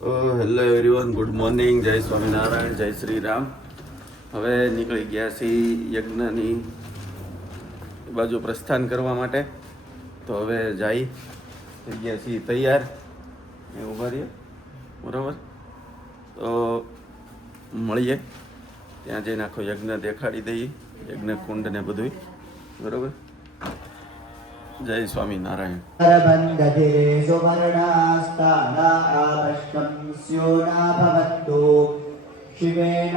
Hello everyone, good morning, જય સ્વામિનારાયણ, જય શ્રી રામ. હવે નીકળી ગયા છીએ યજ્ઞની બાજુ પ્રસ્થાન કરવા માટે. તો હવે જઈ થઈ ગયા છીએ તૈયાર, એ ઊભા રહીએ, બરાબર. તો મળીએ ત્યાં જઈને આખો યજ્ઞ દેખાડી દઈએ, યજ્ઞ કુંડ ને બધું, બરાબર. જય સ્વામિનારાયણ. शिवेन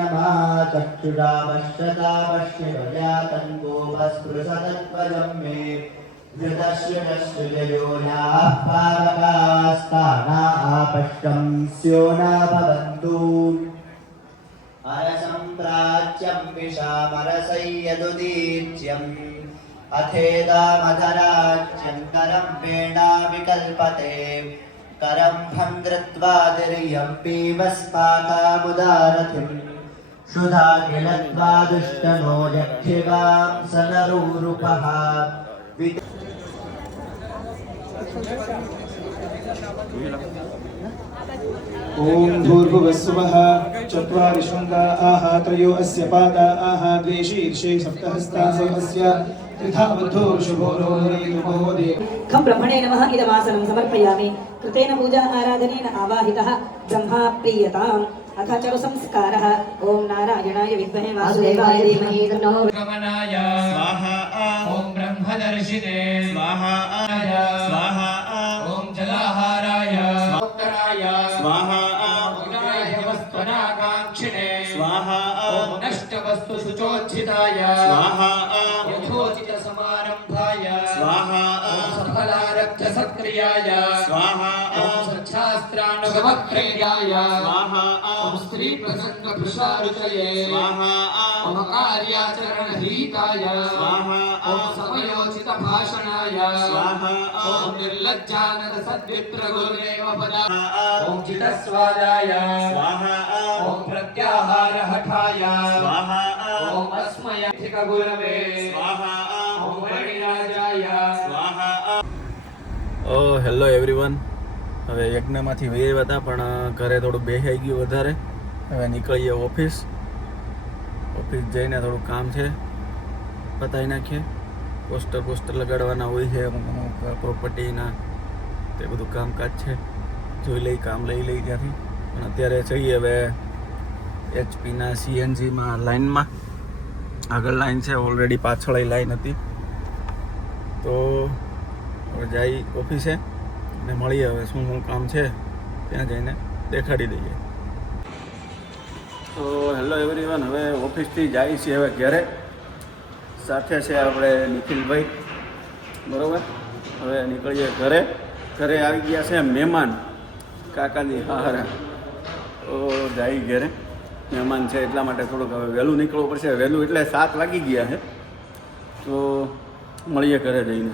चक्षुषापश्यतापश्यवजातन्गोपस्पृशतत्वजं मे धृतश्रुतश्रुतयोनाः पावकास्तानापश्यं स्यो न भवन्तु अरसम्प्राच्यं विषामरसय्यदुदीच्यम् अथेदामधराच्यं करं पेडा विकल्पते करं भङ्कृत्वा तिर्यं पीवस्माकामुदारथिं शुधाखिलत्वा दुष्टनो यक्षिवां सनरूरुपः ओम भूर्भुवस्सुवः चत्वारि शृङ्गाः त्रयो अस्य पादाः द्वे शीर्षे सप्तहस्तासो त्रिधा बद्धो शुभोरोदे खं ब्रह्मणे नमः इदमासनं समर्पयामि कृतेन पूजा आराधनेन आवाहितः ब्रह्मा प्रीयताम् अथ चरु संस्कारः ओम नारायणाय विद्महे वासुदेवाय धीमहि तन्नो गमनाय स्वाहा ओम ब्रह्मदर्शिने स्वाहा स्वाहा ओम जलाहाराय स्वाहाय स्वाहा गुणाय वस्त्वनाकाङ्क्षिणे स्वाहा ओम नष्टवस्तु शुचोज्झिताय स्वाहा यथोचित समारंभाय स्वाहा ओम सफलारब्ध सत्क्रियाय स्वाहा ओम सच्छास्त्रानुगमक्रियाय स्वाहा ओम स्त्री प्रसंग प्रसारुचये स्वाहा ओम कार्याचरण हिताय स्वाहा ओम समयोचित भाषणाय स्वाहा ओम निर्लज्जानद सद्वित्र गुरुदेव पदा ओम चितस्वादाय स्वाहा ओम प्रत्याहार हठाय स्वाहा ओम अस्मयाधिक गुरवे स्वाहा ओम वैराजाय स्वाहा. હેલો એવરીવન, હવે યજ્ઞમાંથી વહી હતા પણ ઘરે થોડું બેસાઈ ગયું વધારે. હવે નીકળીએ ઓફિસ જઈને થોડું કામ છે પતાવી નાખીએ. પોસ્ટર લગાડવાના હોય છે, અમુક પ્રોપર્ટીના, તે બધું કામકાજ છે, જોઈ લઈ, કામ લઈ ત્યાંથી. પણ અત્યારે જઈએ હવે એચપીના સીએનજીમાં લાઇનમાં. આગળ લાઈન છે, ઓલરેડી પાછળ લાઈન હતી. તો હવે જઈ ઓફિસે ને મળીએ. હવે શું કામ છે ત્યાં જઈને દેખાડી દઈએ. તો હેલો એવરીવન, હવે ઓફિસથી જાય છીએ હવે ઘરે. સાથે છે આપણે નિખિલભાઈ, બરાબર. હવે નીકળીએ ઘરે આવી ગયા છે મહેમાન, કાકાજી હારા. તો જાય ઘરે, મહેમાન છે એટલા માટે થોડુંક હવે વહેલું નીકળવું પડશે. વહેલું એટલે 7 વાગી ગયા છે. તો મળીએ ઘરે જઈને.